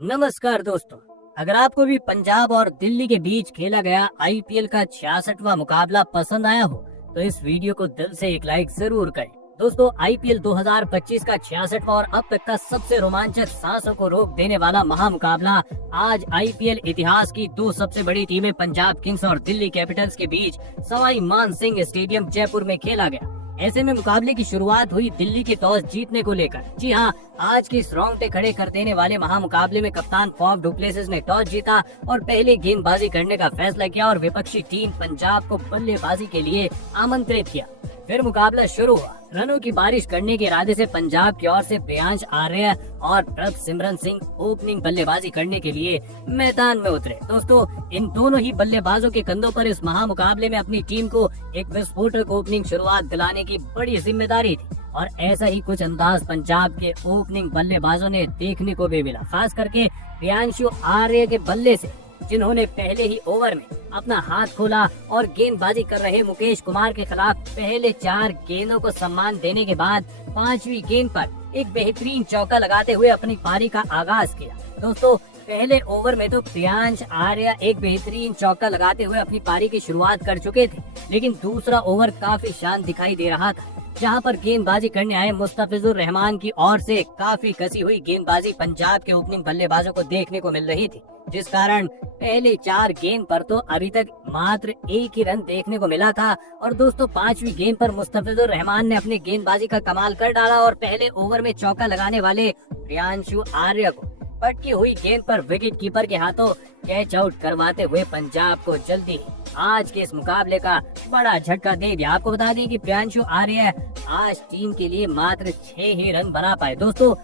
नमस्कार दोस्तों। अगर आपको भी पंजाब और दिल्ली के बीच खेला गया आईपीएल का 66वां मुकाबला पसंद आया हो तो इस वीडियो को दिल से एक लाइक जरूर करें। दोस्तों, आईपीएल 2025 का 66वां और अब तक का सबसे रोमांचक, सांसों को रोक देने वाला महामुकाबला आज आईपीएल इतिहास की दो सबसे बड़ी टीमें पंजाब किंग्स और दिल्ली कैपिटल्स के बीच सवाई मान सिंह स्टेडियम जयपुर में खेला गया। ऐसे में मुकाबले की शुरुआत हुई दिल्ली के टॉस जीतने को लेकर। जी हाँ, आज की रोंगटे खड़े कर देने वाले महामुकाबले में कप्तान फॉफ डु प्लेसिस ने टॉस जीता और पहले गेंदबाजी करने का फैसला किया और विपक्षी टीम पंजाब को बल्लेबाजी के लिए आमंत्रित किया। फिर मुकाबला शुरू हुआ। रनों की बारिश करने के इरादे से पंजाब की ओर से प्रियांश आर्य और प्रभसिमरन सिंह ओपनिंग बल्लेबाजी करने के लिए मैदान में उतरे। दोस्तों, इन दोनों ही बल्लेबाजों के कंधों पर इस महामुकाबले में अपनी टीम को एक विस्फोटक ओपनिंग शुरुआत दिलाने की बड़ी जिम्मेदारी थी और ऐसा ही कुछ अंदाज पंजाब के ओपनिंग बल्लेबाजों ने देखने को भी मिला, खास करके प्रियांशु आर्य के बल्ले से, जिन्होंने पहले ही ओवर में अपना हाथ खोला और गेंदबाजी कर रहे मुकेश कुमार के खिलाफ पहले 4 गेंदों को सम्मान देने के बाद 5वीं गेंद पर एक बेहतरीन चौका लगाते हुए अपनी पारी का आगाज किया। दोस्तों, पहले ओवर में तो प्रियांश आर्य एक बेहतरीन चौका लगाते हुए अपनी पारी की शुरुआत कर चुके थे, लेकिन दूसरा ओवर काफी शांत दिखाई दे रहा था, जहां पर गेंदबाजी करने आए मुस्तफिजुर रहमान की ओर से काफी कसी हुई गेंदबाजी पंजाब के ओपनिंग बल्लेबाजों को देखने को मिल रही थी, जिस कारण पहले 4 गेंद पर तो अभी तक मात्र 1 ही रन देखने को मिला था। और दोस्तों, 5वीं गेंद पर मुस्तफिजुर रहमान ने अपनी गेंदबाजी का कमाल कर डाला और पहले ओवर में चौका लगाने वाले प्रियांशु आर्य को पटकी हुई गेंद पर विकेट कीपर के हाथों कैच आउट करवाते हुए पंजाब को जल्दी आज के इस मुकाबले का बड़ा झटका दे दिया। आपको बता दें कि प्रियांशु आर्य आज टीम के लिए मात्र 6 ही रन बना पाए। दोस्तों,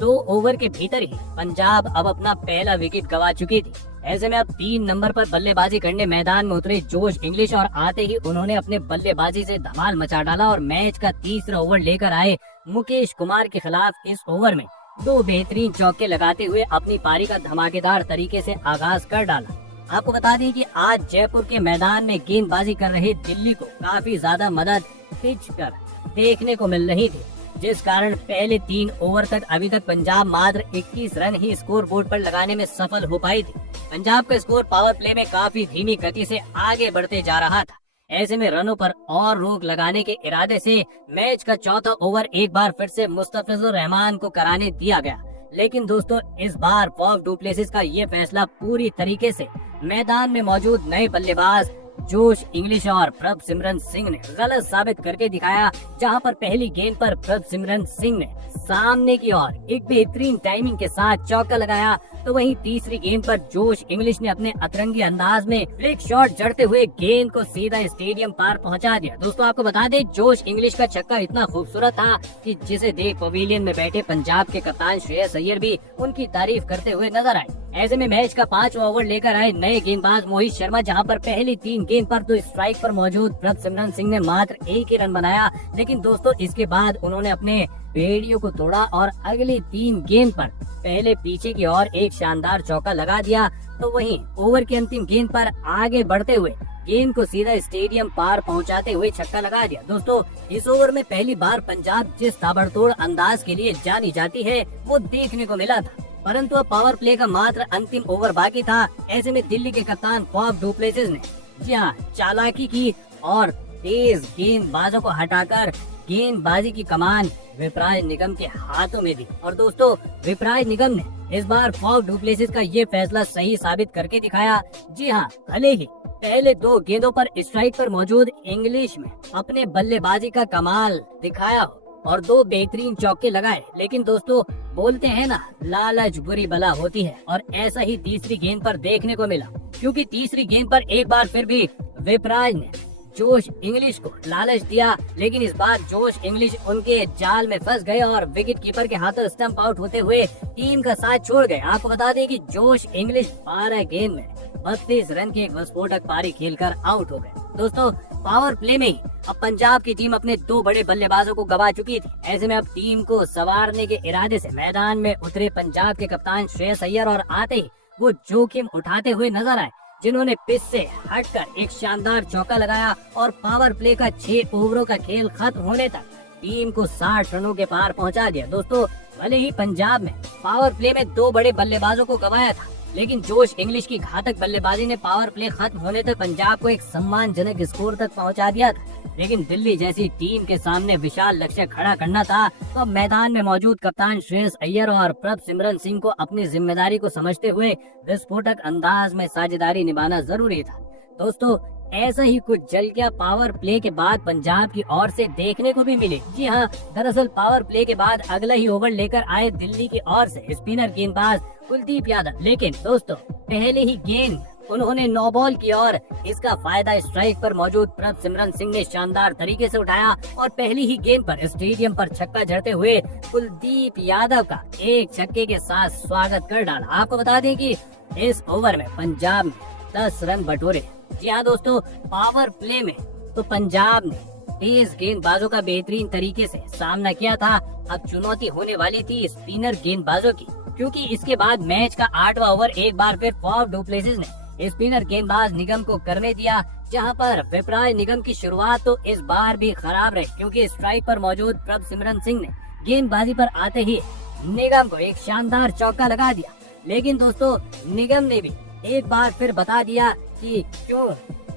2 ओवर के भीतर ही पंजाब अब अपना पहला विकेट गवा चुकी थी। ऐसे में अब 3 नंबर पर बल्लेबाजी करने मैदान में उतरे जोश इंग्लिश और आते ही उन्होंने अपने बल्लेबाजी से धमाल मचा डाला और मैच का तीसरा ओवर लेकर आए मुकेश कुमार के खिलाफ इस ओवर में 2 बेहतरीन चौके लगाते हुए अपनी पारी का धमाकेदार तरीके से आगाज कर डाला। आपको बता दें कि आज जयपुर के मैदान में गेंदबाजी कर रहे दिल्ली को काफी ज्यादा मदद पिच कर देखने को मिल रही थी, जिस कारण पहले 3 ओवर तक अभी तक पंजाब मात्र 21 रन ही स्कोर बोर्ड पर लगाने में सफल हो पाई थी। पंजाब का स्कोर पावर प्ले में काफी धीमी गति से आगे बढ़ते जा रहा था। ऐसे में रनों पर और रोक लगाने के इरादे से मैच का चौथा ओवर एक बार फिर से मुस्तफिजुर रहमान को कराने दिया गया, लेकिन दोस्तों, इस बार फॉफ डु प्लेसिस का ये फैसला पूरी तरीके से मैदान में मौजूद नए बल्लेबाज जोश इंग्लिश और प्रभसिमरन सिंह ने गलत साबित करके दिखाया, जहां पर पहली गेंद पर प्रभसिमरन सिंह ने सामने की ओर एक बेहतरीन टाइमिंग के साथ चौका लगाया, तो वहीं तीसरी गेंद पर जोश इंग्लिश ने अपने अतरंगी अंदाज में फ्लिक शॉट जड़ते हुए गेंद को सीधा स्टेडियम पार पहुंचा दिया। दोस्तों, आपको बता दें, जोश इंग्लिश का छक्का इतना खूबसूरत था कि जिसे देख पवेलियन में बैठे पंजाब के कप्तान श्रेयस अय्यर भी उनकी तारीफ करते हुए नजर आए। ऐसे में मैच का 5वां ओवर लेकर आए नए गेंदबाज मोहित शर्मा, जहां पर पहली 3 गेंद पर तो स्ट्राइक पर मौजूद प्रभसिमरन सिंह ने मात्र 1 ही रन बनाया, लेकिन दोस्तों, इसके बाद उन्होंने अपने बेड़ियों को तोड़ा और अगली 3 गेंद पर पहले पीछे की ओर एक शानदार चौका लगा दिया, तो वहीं ओवर की अंतिम गेंद पर आगे बढ़ते हुए गेंद को सीधा स्टेडियम पार पहुंचाते हुए छक्का लगा दिया। दोस्तों, इस ओवर में पहली बार पंजाब जिस ताबड़तोड़ अंदाज के लिए जानी जाती है वो देखने को मिला था, परंतु अब पावर प्ले का मात्र अंतिम ओवर बाकी था। ऐसे में दिल्ली के कप्तान फॉफ डु प्लेसिस ने जी हाँ, चालाकी की और तेज गेंदबाजों को हटाकर गेंदबाजी की कमान विपराज निगम के हाथों में दी। और दोस्तों, विपराज निगम ने इस बार फॉफ डु प्लेसिस का ये फैसला सही साबित करके दिखाया। जी हाँ, भले ही पहले 2 गेंदों पर स्ट्राइक पर मौजूद इंग्लिश में अपने बल्लेबाजी का कमाल दिखाया और 2 बेहतरीन चौके लगाए, लेकिन दोस्तों, बोलते हैं ना, लालच बुरी बला होती है, और ऐसा ही तीसरी गेंद पर देखने को मिला, क्योंकि तीसरी गेंद पर एक बार फिर भी विपराज ने जोश इंग्लिश को लालच दिया, लेकिन इस बार जोश इंग्लिश उनके जाल में फंस गए और विकेट कीपर के हाथों स्टंप आउट होते हुए टीम का साथ छोड़ गए। आपको बता दें कि जोश इंग्लिश 12 गेंद में 32 रन की एक विस्फोटक पारी खेलकर आउट हो गए। दोस्तों, पावर प्ले में अब पंजाब की टीम अपने 2 बड़े बल्लेबाजों को गवा चुकी थी। ऐसे में अब टीम को संवारने के इरादे से मैदान में उतरे पंजाब के कप्तान श्रेयस अय्यर और आते ही वो जोखिम उठाते हुए नजर आए, जिन्होंने पिच से हटकर एक शानदार चौका लगाया और पावर प्ले का 6 ओवरों का खेल खत्म होने तक टीम को 60 रनों के पार पहुंचा दिया। दोस्तों, भले ही पंजाब में पावर प्ले में 2 बड़े बल्लेबाजों को गंवाया था, लेकिन जोश इंग्लिश की घातक बल्लेबाजी ने पावर प्ले खत्म होने तक पंजाब को एक सम्मानजनक स्कोर तक पहुंचा दिया था। लेकिन दिल्ली जैसी टीम के सामने विशाल लक्ष्य खड़ा करना था, तो अब मैदान में मौजूद कप्तान श्रेयस अय्यर और प्रभसिमरन सिंह को अपनी जिम्मेदारी को समझते हुए विस्फोटक अंदाज में साझेदारी निभाना जरूरी था। दोस्तों, ऐसा ही कुछ जलकिया पावर प्ले के बाद पंजाब की ओर से देखने को भी मिले। जी हाँ, दरअसल पावर प्ले के बाद अगला ही ओवर लेकर आए दिल्ली की ओर से स्पिनर गेंदबाज कुलदीप यादव। लेकिन दोस्तों, पहले ही गेंद उन्होंने 9 बॉल की और इसका फायदा स्ट्राइक पर मौजूद प्रभसिमरन सिंह ने शानदार तरीके से उठाया और पहली ही गेंद पर स्टेडियम पर छक्का जड़ते हुए कुलदीप यादव का एक छक्के के साथ स्वागत कर डाला। आपको बता दें कि इस ओवर में पंजाब ने 10 रन बटोरे। जी हाँ दोस्तों, पावर प्ले में तो पंजाब ने तेज गेंदबाजों का बेहतरीन तरीके से सामना किया था। अब चुनौती होने वाली थी स्पिनर गेंदबाजों की, क्योंकि इसके बाद मैच का 8वां ओवर एक बार फिर फॉफ डु प्लेसिस ने स्पिनर गेंदबाज निगम को करने दिया, जहां पर विपराय निगम की शुरुआत तो इस बार भी खराब रही, क्योंकि स्ट्राइक पर मौजूद प्रभसिमरन सिंह ने गेंदबाजी पर आते ही निगम को एक शानदार चौका लगा दिया। लेकिन दोस्तों, निगम ने भी एक बार फिर बता दिया कि क्यों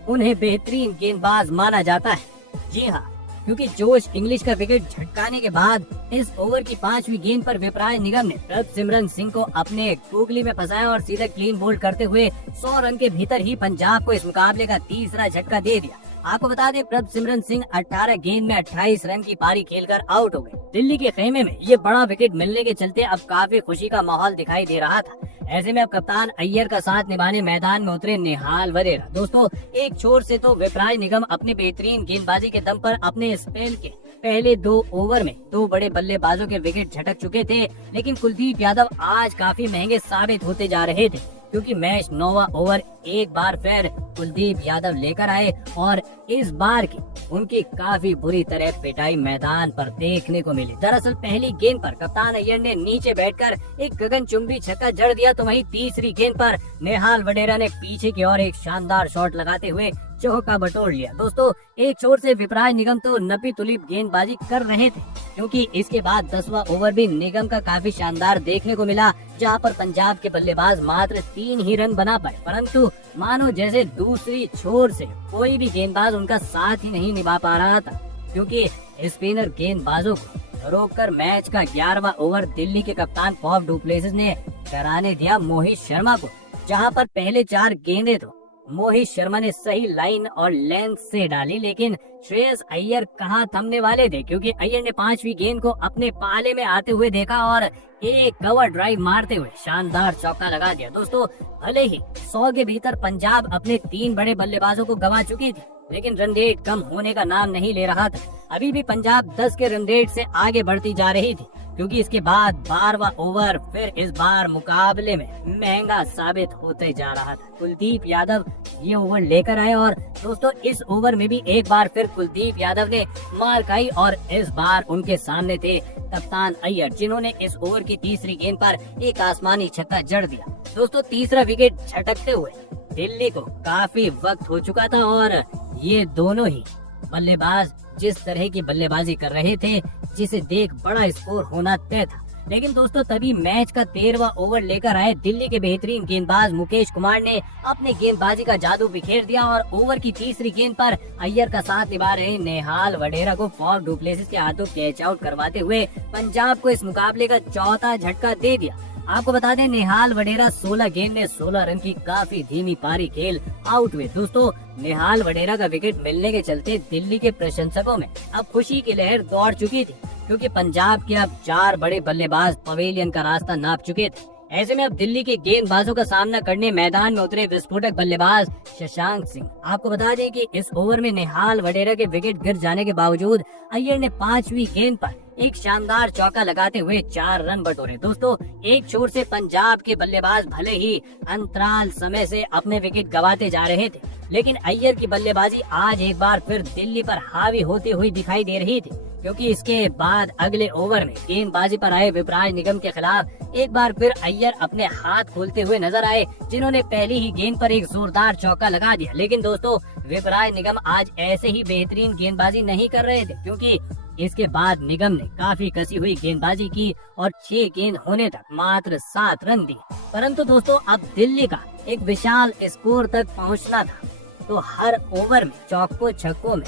उन्हें बेहतरीन गेंदबाज माना जाता है। जी हाँ, क्योंकि जोश इंग्लिश का विकेट झटकाने के बाद इस ओवर की 5वीं गेंद पर विपराय निगम ने प्रभसिमरन सिंह को अपने गुगली में फंसाया और सीधे क्लीन बोल्ड करते हुए 100 रन के भीतर ही पंजाब को इस मुकाबले का तीसरा झटका दे दिया। आपको बता दें, प्रभसिमरन सिंह 18 गेंद में 28 रन की पारी खेलकर आउट हो गए। दिल्ली के खेमे में ये बड़ा विकेट मिलने के चलते अब काफी खुशी का माहौल दिखाई दे रहा था। ऐसे में अब कप्तान अय्यर का साथ निभाने मैदान में उतरे निहाल वडेरा। दोस्तों, एक छोर से तो विपराय निगम अपनी बेहतरीन गेंदबाजी के दम पर अपने स्पेल के पहले 2 ओवर में 2 बड़े बल्लेबाजों के विकेट झटक चुके थे, लेकिन कुलदीप यादव आज काफी महंगे साबित होते जा रहे थे, क्योंकि मैच 9वां ओवर एक बार फिर कुलदीप यादव लेकर आए और इस बार की उनकी काफी बुरी तरह पिटाई मैदान पर देखने को मिली। दरअसल पहली गेंद पर कप्तान अय्यर ने नीचे बैठकर एक गगनचुंबी छक्का जड़ दिया, तो वहीं तीसरी गेंद पर निहाल वडेरा ने पीछे की ओर एक शानदार शॉट लगाते हुए चौका बटोर लिया। दोस्तों, एक छोर से विपराय निगम तो नपी तुलिप गेंदबाजी कर रहे थे, क्योंकि इसके बाद 10वां ओवर भी निगम का काफी शानदार देखने को मिला, जहां पर पंजाब के बल्लेबाज मात्र 3 ही रन बना पाए, परंतु मानो जैसे दूसरी छोर से कोई भी गेंदबाज उनका साथ ही नहीं निभा पा रहा था, क्योंकि स्पिनर गेंदबाजों को रोककर मैच का 11वां ओवर दिल्ली के कप्तान फॉफ डु प्लेसिस ने कराने दिया मोहित शर्मा को, जहां पर पहले 4 गेंदें तो मोहित शर्मा ने सही लाइन और लेंथ से डाली, लेकिन श्रेयस अय्यर कहाँ थमने वाले थे, क्योंकि अय्यर ने 5वीं गेंद को अपने पाले में आते हुए देखा और एक कवर ड्राइव मारते हुए शानदार चौका लगा दिया। दोस्तों, भले ही 100 के भीतर पंजाब अपने 3 बड़े बल्लेबाजों को गंवा चुकी थी, लेकिन रन रेट कम होने का नाम नहीं ले रहा था। अभी भी पंजाब 10 के रन रेट से आगे बढ़ती जा रही थी, क्योंकि इसके बाद 12वां ओवर फिर इस बार मुकाबले में महंगा साबित होते जा रहा था। कुलदीप यादव ये ओवर लेकर आए और दोस्तों, इस ओवर में भी एक बार फिर कुलदीप यादव ने मार खाई और इस बार उनके सामने थे कप्तान अय्यर, जिन्होंने इस ओवर की तीसरी गेंद पर एक आसमानी छक्का जड़ दिया। दोस्तों, तीसरा विकेट झटकते हुए दिल्ली को काफी वक्त हो चुका था और ये दोनों ही बल्लेबाज जिस तरह की बल्लेबाजी कर रहे थे, जिसे देख बड़ा स्कोर होना तय था। लेकिन दोस्तों, तभी मैच का 13वां ओवर लेकर आए दिल्ली के बेहतरीन गेंदबाज मुकेश कुमार ने अपने गेंदबाजी का जादू बिखेर दिया और ओवर की तीसरी गेंद पर अय्यर का साथ निभा रहे निहाल वडेरा को फॉफ डु प्लेसिस के हाथों कैच आउट करवाते हुए पंजाब को इस मुकाबले का चौथा झटका दे दिया। आपको बता दें, निहाल वडेरा 16 गेंद में 16 रन की काफी धीमी पारी खेल आउट हुए। दोस्तों, निहाल वडेरा का विकेट मिलने के चलते दिल्ली के प्रशंसकों में अब खुशी की लहर दौड़ चुकी थी, क्योंकि पंजाब के अब 4 बड़े बल्लेबाज पवेलियन का रास्ता नाप चुके थे। ऐसे में अब दिल्ली के गेंदबाजों का सामना करने मैदान में उतरे विस्फोटक बल्लेबाज शशांक सिंह। आपको बता दें कि इस ओवर में निहाल वडेरा के विकेट गिर जाने के बावजूद अय्यर ने 5वीं गेंद पर एक शानदार चौका लगाते हुए 4 रन बटोरे। दोस्तों, एक छोर से पंजाब के बल्लेबाज भले ही अंतराल समय से अपने विकेट गंवाते जा रहे थे, लेकिन अय्यर की बल्लेबाजी आज एक बार फिर दिल्ली पर हावी होती हुई दिखाई दे रही थी, क्योंकि इसके बाद अगले ओवर में गेंदबाजी पर आए विपराज निगम के खिलाफ एक बार फिर अय्यर अपने हाथ खोलते हुए नजर आए, जिन्होंने पहली ही गेंद पर एक जोरदार चौका लगा दिया। लेकिन दोस्तों, विपराज निगम आज ऐसे ही बेहतरीन गेंदबाजी नहीं कर रहे थे, क्योंकि इसके बाद निगम ने काफी कसी हुई गेंदबाजी की और 6 गेंद होने तक मात्र 7 रन दिए। परंतु दोस्तों अब दिल्ली का एक विशाल स्कोर तक पहुंचना था, तो हर ओवर में चौकों छक्कों में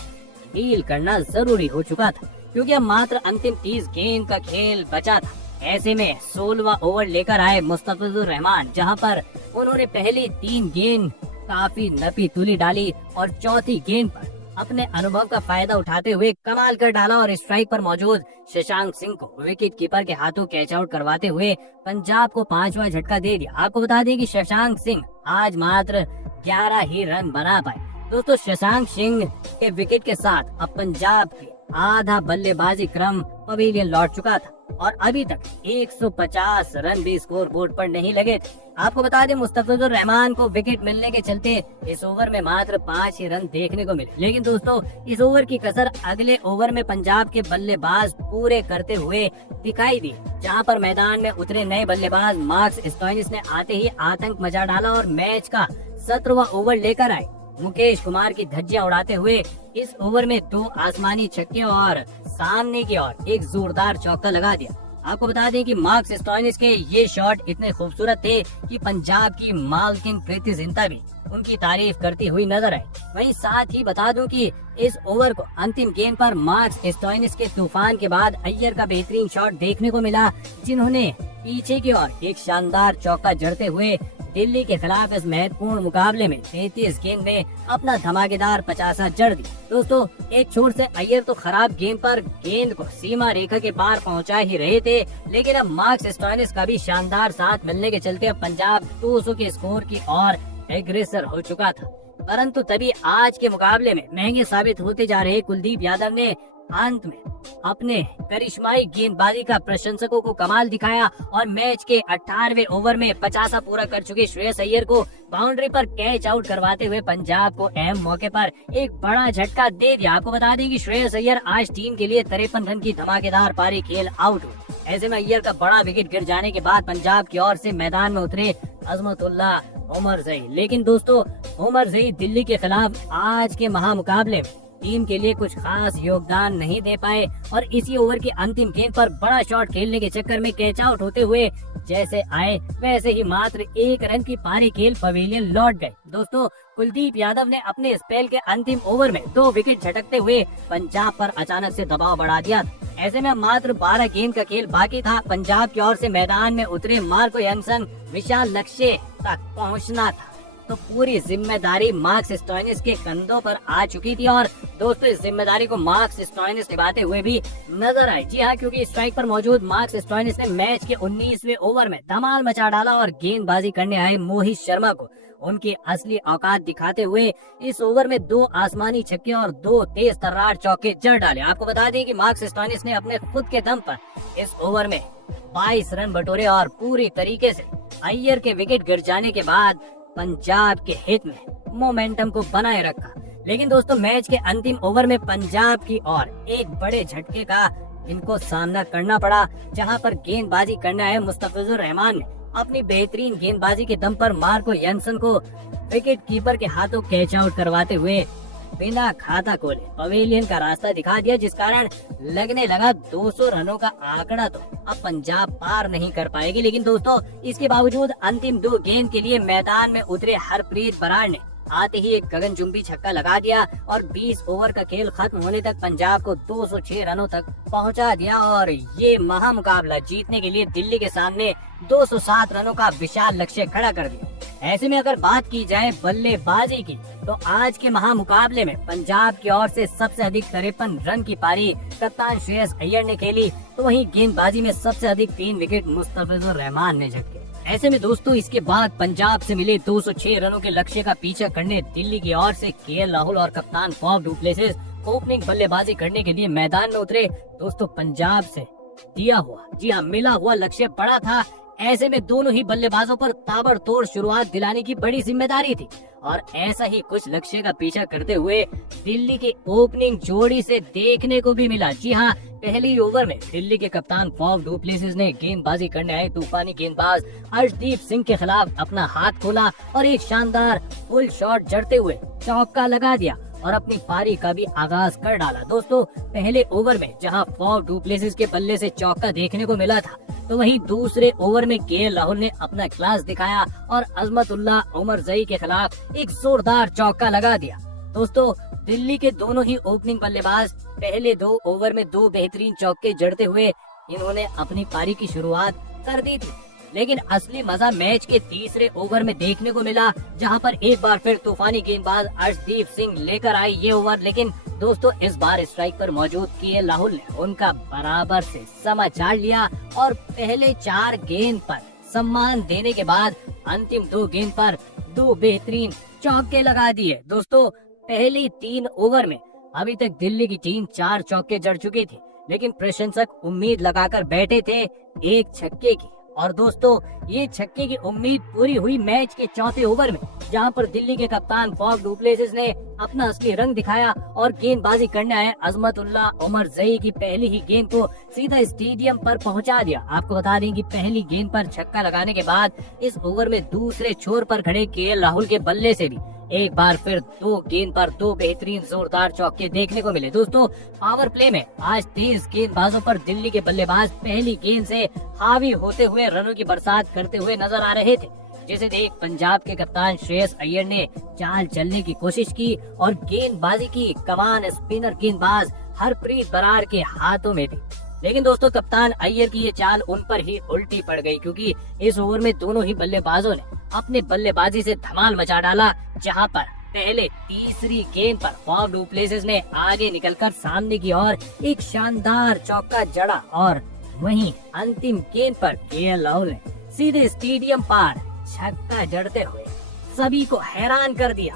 डील करना जरूरी हो चुका था, क्योंकि अब मात्र अंतिम 30 गेंद का खेल बचा था। ऐसे में 16वां ओवर लेकर आए मुस्तफिजुर रहमान, जहां पर उन्होंने पहली 3 गेंद काफी नपी तुली डाली और चौथी गेंद पर अपने अनुभव का फायदा उठाते हुए कमाल कर डाला और स्ट्राइक पर मौजूद शशांक सिंह को विकेट कीपर के हाथों कैच आउट करवाते हुए पंजाब को 5वां झटका दे दिया। आपको बता दें कि शशांक सिंह आज मात्र 11 ही रन बना पाए। दोस्तों शशांक सिंह के विकेट के साथ अब पंजाब की आधा बल्लेबाजी क्रम पवेलियन लौट चुका था और अभी तक 150 रन भी स्कोर बोर्ड पर नहीं लगे थे। आपको बता दें मुस्तफिजुर रहमान को विकेट मिलने के चलते इस ओवर में मात्र 5 ही रन देखने को मिले, लेकिन दोस्तों इस ओवर की कसर अगले ओवर में पंजाब के बल्लेबाज पूरे करते हुए दिखाई दी, जहां पर मैदान में उतरे नए बल्लेबाज मार्कस स्टोइनिस ने आते ही आतंक मचा डाला और मैच का 17वां ओवर लेकर आए मुकेश कुमार की धज्जियां उड़ाते हुए इस ओवर में 2 आसमानी छक्के और सामने की ओर एक जोरदार चौका लगा दिया। आपको बता दें कि मार्कस स्टोइनिस के ये शॉट इतने खूबसूरत थे कि पंजाब की मालकिन प्रीति जिंटा भी उनकी तारीफ करती हुई नजर आई। वहीं साथ ही बता दूं कि इस ओवर को अंतिम गेंद पर मार्कस स्टोइनिस के तूफान के बाद अय्यर का बेहतरीन शॉट देखने को मिला, जिन्होंने पीछे की ओर एक शानदार चौका जड़ते हुए दिल्ली के खिलाफ इस महत्वपूर्ण मुकाबले में 33 गेंद में अपना धमाकेदार 50 जड़ दी। दोस्तों एक छोर से अय्यर तो खराब गेंद पर गेंद को सीमा रेखा के पार पहुंचा ही रहे थे, लेकिन अब मार्कस स्टोइनिस का भी शानदार साथ मिलने के चलते अब पंजाब 200 के स्कोर की ओर एग्रेसर हो चुका था। परंतु तभी आज के मुकाबले में महंगे साबित होते जा रहे कुलदीप यादव ने अंत में अपने करिश्माई गेंदबाजी का प्रशंसकों को कमाल दिखाया और मैच के 18वें ओवर में 50 पूरा कर चुके श्रेयस अय्यर को बाउंड्री पर कैच आउट करवाते हुए पंजाब को अहम मौके पर एक बड़ा झटका दे दिया। आपको बता दें कि श्रेयस अय्यर आज टीम के लिए 53 रन की धमाकेदार पारी खेल आउट हुए। ऐसे में अय्यर का बड़ा विकेट गिर जाने के बाद पंजाब की ओर से मैदान में उतरे अजमतुल्ला उमर ज़ई, लेकिन दोस्तों उमर ज़ई दिल्ली के खिलाफ आज के महामुकाबले में टीम के लिए कुछ खास योगदान नहीं दे पाए और इसी ओवर की अंतिम गेंद पर बड़ा शॉट खेलने के चक्कर में कैच आउट होते हुए जैसे आए वैसे ही मात्र 1 रन की पारी खेल पवेलियन लौट गए। दोस्तों कुलदीप यादव ने अपने स्पेल के अंतिम ओवर में 2 विकेट झटकते हुए पंजाब पर अचानक से दबाव बढ़ा दिया। ऐसे में मात्र 12 गेंद का खेल बाकी था। पंजाब की ओर से मैदान में उतरे मार्को यंगसन विशाल लक्ष्य तक पहुँचना था, तो पूरी जिम्मेदारी मार्कस स्टोइनिस के कंधों पर आ चुकी थी और दोस्तों इस जिम्मेदारी को मार्कस स्टोइनिस निभाते हुए भी नजर आए। जी हाँ, क्योंकि स्ट्राइक पर मौजूद मार्कस स्टोइनिस ने मैच के 19वें ओवर में धमाल मचा डाला और गेंदबाजी करने आए मोहित शर्मा को उनकी असली औकात दिखाते हुए इस ओवर में 2 आसमानी छक्के और 2 तेज तर्रार चौके जड़ डाले। आपको बता दें कि मार्कस स्टोइनिस ने अपने खुद के दम पर इस ओवर में 22 रन बटोरे और पूरी तरीके से अय्यर के विकेट गिर जाने के बाद पंजाब के हित में मोमेंटम को बनाए रखा। लेकिन दोस्तों मैच के अंतिम ओवर में पंजाब की ओर एक बड़े झटके का इनको सामना करना पड़ा, जहां पर गेंदबाजी करने आए मुस्तफिजुर रहमान ने अपनी बेहतरीन गेंदबाजी के दम पर मार्को यंगसन को विकेट कीपर के हाथों कैच आउट करवाते हुए बिना खाता खोले पवेलियन का रास्ता दिखा दिया, जिस कारण लगने लगा 200 रनों का आंकड़ा तो अब पंजाब पार नहीं कर पाएगी। लेकिन दोस्तों इसके बावजूद अंतिम 2 गेंद के लिए मैदान में उतरे हरप्रीत बराड़ ने आते ही एक गगनचुंबी छक्का लगा दिया और 20 ओवर का खेल खत्म होने तक पंजाब को 206 रनों तक पहुंचा दिया और ये महामुकाबला जीतने के लिए दिल्ली के सामने 207 रनों का विशाल लक्ष्य खड़ा कर दिया। ऐसे में अगर बात की जाए बल्लेबाजी की, तो आज के महामुकाबले में पंजाब की ओर से सबसे अधिक 53 रन की पारी कप्तान श्रेयस अय्यर ने खेली, तो वहीं गेंदबाजी में सबसे अधिक 3 विकेट मुस्तफिजुर रहमान ने झटके। ऐसे में दोस्तों इसके बाद पंजाब से मिले 206 रनों के लक्ष्य का पीछा करने दिल्ली की ओर से केएल राहुल और कप्तान फॉफ डू प्लेसिस ओपनिंग बल्लेबाजी करने के लिए मैदान में उतरे। दोस्तों पंजाब से दिया हुआ, जी हाँ मिला हुआ लक्ष्य बड़ा था। ऐसे में दोनों ही बल्लेबाजों पर ताबड़तोड़ शुरुआत दिलाने की बड़ी जिम्मेदारी थी और ऐसा ही कुछ लक्ष्य का पीछा करते हुए दिल्ली के ओपनिंग जोड़ी से देखने को भी मिला। जी हाँ, पहले ओवर में दिल्ली के कप्तान फॉफ डू प्लेसिस ने गेंदबाजी करने आए तूफानी गेंदबाज अर्शदीप सिंह के खिलाफ अपना हाथ खोला और एक शानदार फुल शॉट जड़ते हुए चौका लगा दिया और अपनी पारी का भी आगाज कर डाला। दोस्तों पहले ओवर में जहां फॉफ डू प्लेसिस के बल्ले से चौका देखने को मिला था, तो वहीं दूसरे ओवर में केएल राहुल ने अपना क्लास दिखाया और अजमतुल्लाह उमरजई के खिलाफ एक जोरदार चौका लगा दिया। दोस्तों दिल्ली के दोनों ही ओपनिंग बल्लेबाज पहले 2 ओवर में 2 बेहतरीन चौके जड़ते हुए इन्होंने अपनी पारी की शुरुआत कर दी थी, लेकिन असली मजा मैच के तीसरे ओवर में देखने को मिला, जहां पर एक बार फिर तूफानी गेंदबाज अर्शदीप सिंह लेकर आए ये ओवर। लेकिन दोस्तों इस बार स्ट्राइक पर मौजूद केएल राहुल ने उनका बराबर से समाचार लिया और पहले 4 गेंद पर सम्मान देने के बाद अंतिम 2 गेंद पर 2 बेहतरीन चौके लगा दिए। दोस्तों पहली 3 ओवर में अभी तक दिल्ली की टीम 4 चौके जड़ चुकी थी, लेकिन प्रशंसक उम्मीद लगाकर बैठे थे एक छक्के की। और दोस्तों ये छक्के की उम्मीद पूरी हुई मैच के चौथे ओवर में, जहां पर दिल्ली के कप्तान फॉफ डू प्लेसिस ने अपना असली रंग दिखाया और गेंदबाजी करने आए अजमतुल्लाह उमरजई की पहली ही गेंद को सीधा स्टेडियम पर पहुंचा दिया। आपको बता दें कि पहली गेंद पर छक्का लगाने के बाद इस ओवर में दूसरे छोर पर खड़े केएल राहुल के बल्ले से भी एक बार फिर 2 गेंद पर 2 बेहतरीन जोरदार चौके देखने को मिले। दोस्तों पावर प्ले में आज 23 गेंदबाजों पर दिल्ली के बल्लेबाज पहली गेंद से हावी होते हुए रनों की बरसात करते हुए नजर आ रहे थे, जिसे देख पंजाब के कप्तान श्रेयस अय्यर ने चाल चलने की कोशिश की और गेंदबाजी की कमान स्पिनर गेंदबाज हरप्रीत बराड़ के हाथों में थी। लेकिन दोस्तों कप्तान अय्यर की ये चाल उन पर ही उल्टी पड़ गई, क्योंकि इस ओवर में दोनों ही बल्लेबाजों ने अपने बल्लेबाजी से धमाल मचा डाला, जहां पर पहले तीसरी गेंद पर फॉफ डू प्लेसिस ने आगे निकलकर सामने की ओर एक शानदार चौका जड़ा और वहीं अंतिम गेंद पर केएल राहुल ने सीधे स्टेडियम पार छक्का जड़ते हुए सभी को हैरान कर दिया।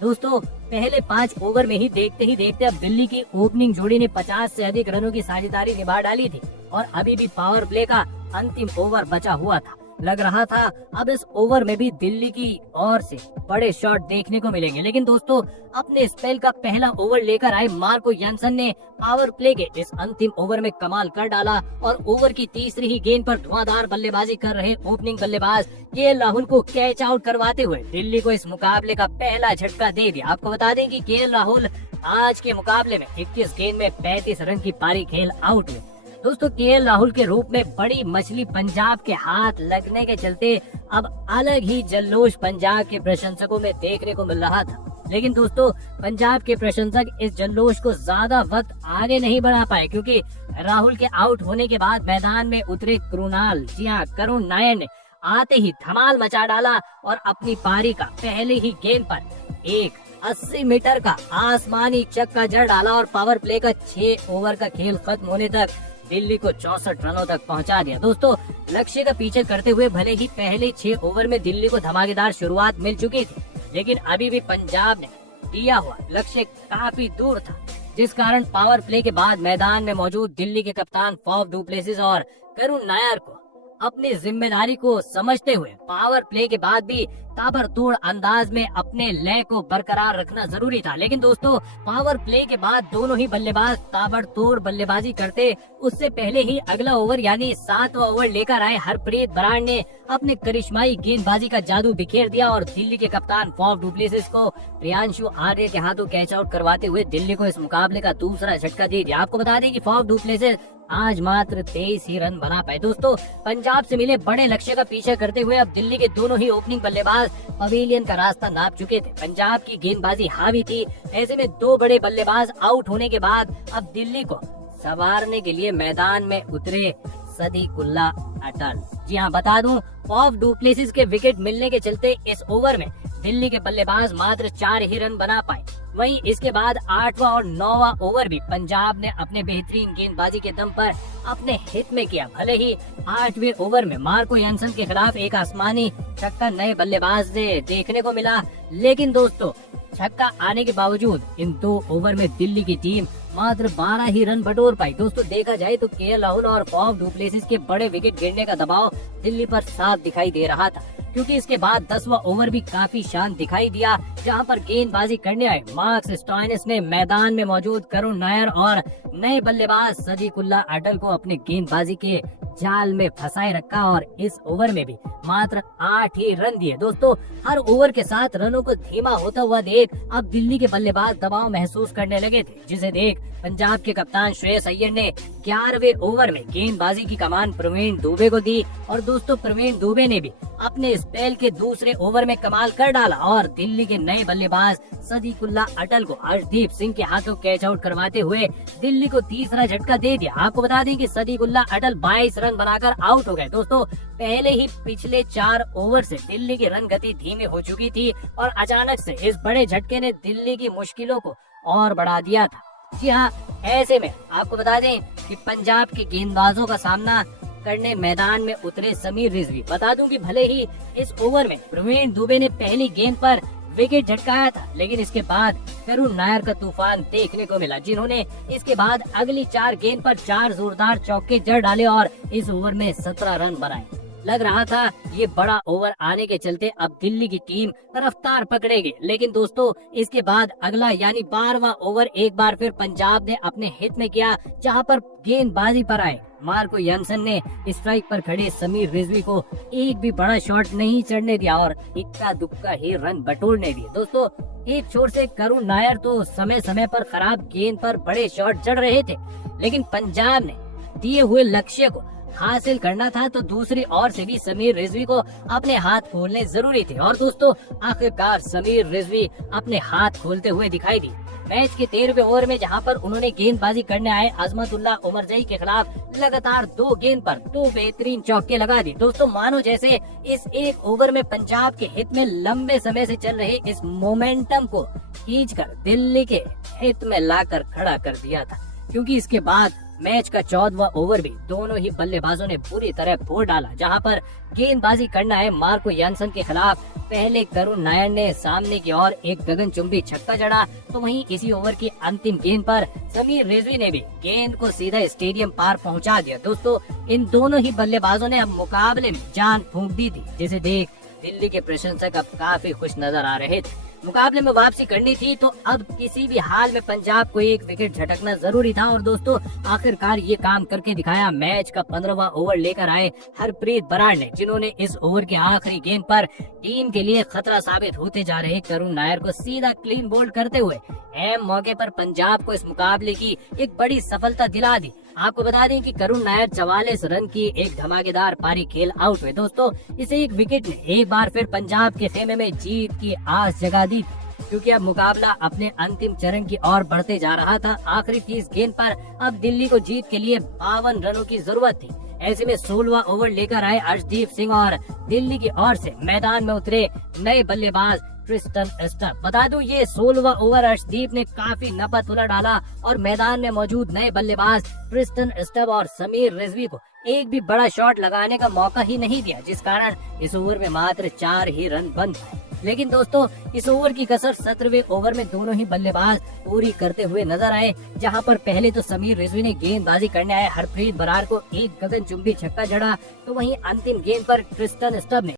दोस्तों पहले 5 ओवर में ही देखते अब दिल्ली की ओपनिंग जोड़ी ने 50 से अधिक रनों की साझेदारी निभा डाली थी और अभी भी पावर प्ले का अंतिम ओवर बचा हुआ था। लग रहा था अब इस ओवर में भी दिल्ली की ओर से बड़े शॉट देखने को मिलेंगे, लेकिन दोस्तों अपने स्पेल का पहला ओवर लेकर आए मार्को यानसन ने पावर प्ले के इस अंतिम ओवर में कमाल कर डाला और ओवर की तीसरी ही गेंद पर धुआंधार बल्लेबाजी कर रहे ओपनिंग बल्लेबाज केएल राहुल को कैच आउट करवाते हुए दिल्ली को इस मुकाबले का पहला झटका दे दिया। आपको बता दें कि केएल राहुल आज के मुकाबले में 21 गेंद में 35 रन की पारी खेल आउट हुए। दोस्तों केएल राहुल के रूप में बड़ी मछली पंजाब के हाथ लगने के चलते अब अलग ही जल्लोष पंजाब के प्रशंसकों में देखने को मिल रहा था, लेकिन दोस्तों पंजाब के प्रशंसक इस जल्लोष को ज्यादा वक्त आगे नहीं बढ़ा पाए, क्योंकि राहुल के आउट होने के बाद मैदान में उतरे करुण नायर ने आते ही धमाल मचा डाला और अपनी पारी का पहले ही गेंद पर एक 80 मीटर का आसमानी छक्का जड़ डाला और पावर प्ले का 6 ओवर का खेल खत्म होने तक दिल्ली को 64 रनों तक पहुंचा दिया। दोस्तों लक्ष्य का पीछे करते हुए भले ही पहले 6 ओवर में दिल्ली को धमाकेदार शुरुआत मिल चुकी थी, लेकिन अभी भी पंजाब ने दिया हुआ लक्ष्य काफी दूर था, जिस कारण पावर प्ले के बाद मैदान में मौजूद दिल्ली के कप्तान फॉफ डू प्लेसिस और करुण नायर को अपनी जिम्मेदारी को समझते हुए पावर प्ले के बाद भी ताबड़तोड़ अंदाज में अपने लय को बरकरार रखना जरूरी था। लेकिन दोस्तों पावर प्ले के बाद दोनों ही बल्लेबाज ताबड़तोड़ बल्लेबाजी करते उससे पहले ही अगला ओवर यानी 7वां ओवर लेकर आए हरप्रीत बराड़ ने अपने करिश्माई गेंदबाजी का जादू बिखेर दिया और दिल्ली के कप्तान फॉफ डू प्लेसिस को प्रियांशु आर्य के हाथों कैच आउट करवाते हुए दिल्ली को इस मुकाबले का दूसरा झटका दे दिया। आपको बता दें कि फॉफ डू प्लेसिस आज मात्र 23 ही रन बना पाए। दोस्तों पंजाब से मिले बड़े लक्ष्य का पीछा करते हुए अब दिल्ली के दोनों ही ओपनिंग बल्लेबाज पवेलियन का रास्ता नाप चुके थे। पंजाब की गेंदबाजी हावी थी, ऐसे में 2 बड़े बल्लेबाज आउट होने के बाद अब दिल्ली को संवारने के लिए मैदान में उतरे सदीकुल्लाह अटल। जी हाँ, बता दूं फॉफ डू प्लेसिस के विकेट मिलने के चलते इस ओवर में दिल्ली के बल्लेबाज मात्र 4 ही रन बना पाए। वहीं इसके बाद 8वां और 9वां ओवर भी पंजाब ने अपने बेहतरीन गेंदबाजी के दम पर अपने हित में किया। भले ही 8वें ओवर में मार्को यानसन के खिलाफ एक आसमानी छक्का नए बल्लेबाज से देखने को मिला, लेकिन दोस्तों छक्का आने के बावजूद इन 2 ओवर में दिल्ली की टीम मात्र 12 ही रन बटोर पाई। दोस्तों देखा जाए तो केएल राहुल और फॉफ डू प्लेसिस के बड़े विकेट गिरने का दबाव दिल्ली पर साफ दिखाई दे रहा था, क्योंकि इसके बाद 10वां ओवर भी काफी शांत दिखाई दिया, जहां पर गेंदबाजी करने आए मार्कस स्टोइनिस ने मैदान में मौजूद करुण नायर और नए बल्लेबाज सदीकुल्लाह अटल को अपने गेंदबाजी के जाल में फंसाए रखा और इस ओवर में भी मात्र 8 ही रन दिए। दोस्तों हर ओवर के साथ रनों को धीमा होता हुआ देख अब दिल्ली के बल्लेबाज दबाव महसूस करने लगे थे, जिसे देख पंजाब के कप्तान श्रेयस अय्यर ने 11वें ओवर में गेंदबाजी की कमान प्रवीण दुबे को दी। और दोस्तों प्रवीण दुबे ने भी अपने स्पेल के दूसरे ओवर में कमाल कर डाला और दिल्ली के नए बल्लेबाज सदीकुल्लाह अटल को अर्शदीप सिंह के हाथों कैच आउट करवाते हुए दिल्ली को तीसरा झटका दे दिया। आपको बता दें कि सदीकुल्लाह अटल 22 रन बनाकर आउट हो गए। दोस्तों पहले ही पिछले 4 ओवर से दिल्ली की रन गति धीमी हो चुकी थी और अचानक से इस बड़े झटके ने दिल्ली की मुश्किलों को और बढ़ा दिया था। जी हाँ, ऐसे में आपको बता दें कि पंजाब के गेंदबाजों का सामना करने मैदान में उतरे समीर रिजवी। बता दूं कि भले ही इस ओवर में प्रवीण दुबे ने पहली गेंद पर विकेट झटकाया था, लेकिन इसके बाद करुण नायर का तूफान देखने को मिला, जिन्होंने इसके बाद अगली 4 गेंद पर 4 जोरदार चौके जड़ डाले और इस ओवर में 17 रन बनाए। लग रहा था ये बड़ा ओवर आने के चलते अब दिल्ली की टीम रफ्तार पकड़ेगी, लेकिन दोस्तों इसके बाद अगला यानी 12वां ओवर एक बार फिर पंजाब ने अपने हित में किया, जहां पर गेंदबाजी पर आए मार्को यानसन ने स्ट्राइक पर खड़े समीर रिजवी को एक भी बड़ा शॉट नहीं चढ़ने दिया और इक्का दुक्का ही रन बटोरने दिए। दोस्तों एक छोर से करुण नायर तो समय समय पर खराब गेंद पर बड़े शॉट चढ़ रहे थे, लेकिन पंजाब ने दिए हुए लक्ष्य को हासिल करना था तो दूसरी ओर से भी समीर रिजवी को अपने हाथ खोलने जरूरी थे। और दोस्तों आखिरकार समीर रिजवी अपने हाथ खोलते हुए दिखाई दी। मैच के 13वें ओवर में जहां पर उन्होंने गेंदबाजी करने आए अजमतुल्लाह उमरजई के खिलाफ लगातार 2 गेंद पर 2 बेहतरीन चौके लगा दी। दोस्तों मानो जैसे इस एक ओवर में पंजाब के हित में लंबे समय से चल रहे इस मोमेंटम को खींचकर दिल्ली के हित में लाकर खड़ा कर दिया था, क्योंकि इसके बाद मैच का 14वां ओवर भी दोनों ही बल्लेबाजों ने पूरी तरह फोड़ डाला, जहां पर गेंदबाजी करना है मार्को यानसन के खिलाफ पहले करुण नायर ने सामने की ओर एक गगनचुंबी छक्का जड़ा, तो वहीं इसी ओवर की अंतिम गेंद पर समीर रिजवी ने भी गेंद को सीधा स्टेडियम पार पहुंचा दिया। दोस्तों इन दोनों ही बल्लेबाजों ने अब मुकाबले में जान फूंक दी थी, जिसे देख दिल्ली के प्रशंसक अब काफी खुश नजर आ रहे थे। मुकाबले में वापसी करनी थी तो अब किसी भी हाल में पंजाब को एक विकेट झटकना जरूरी था और दोस्तों आखिरकार ये काम करके दिखाया। मैच का 15वां ओवर लेकर आए हरप्रीत बराड़ ने, जिन्होंने इस ओवर के आखिरी गेंद पर टीम के लिए खतरा साबित होते जा रहे करुण नायर को सीधा क्लीन बोल्ड करते हुए अहम मौके पर पंजाब को इस मुकाबले की एक बड़ी सफलता दिला दी। आपको बता दें कि करुण नायर 44 रन की एक धमाकेदार पारी खेल आउट हुए। दोस्तों इसे एक विकेट ने एक बार फिर पंजाब के खेमे में जीत की आस जगा दी, क्योंकि अब मुकाबला अपने अंतिम चरण की ओर बढ़ते जा रहा था। आखिरी 30 गेंद पर अब दिल्ली को जीत के लिए 52 रनों की जरूरत थी। ऐसे में 16वां ओवर लेकर आए अर्शदीप सिंह और दिल्ली की ओर से मैदान में उतरे नए बल्लेबाज ट्रिस्टन स्टब। बता दूं ये 16वां ओवर अर्शदीप ने काफी नपा तुला डाला और मैदान में मौजूद नए बल्लेबाज ट्रिस्टन स्टब और समीर रिजवी को एक भी बड़ा शॉट लगाने का मौका ही नहीं दिया, जिस कारण इस ओवर में मात्र 4 ही रन बन पाए। लेकिन दोस्तों इस ओवर की कसर 17वें ओवर में दोनों ही बल्लेबाज पूरी करते हुए नजर आए, जहां पर पहले तो समीर रिजवी ने गेंदबाजी करने आए हरप्रीत बराड़ को एक गगनचुंबी छक्का जड़ा, तो वहीं अंतिम गेंद पर ट्रिस्टन स्टब ने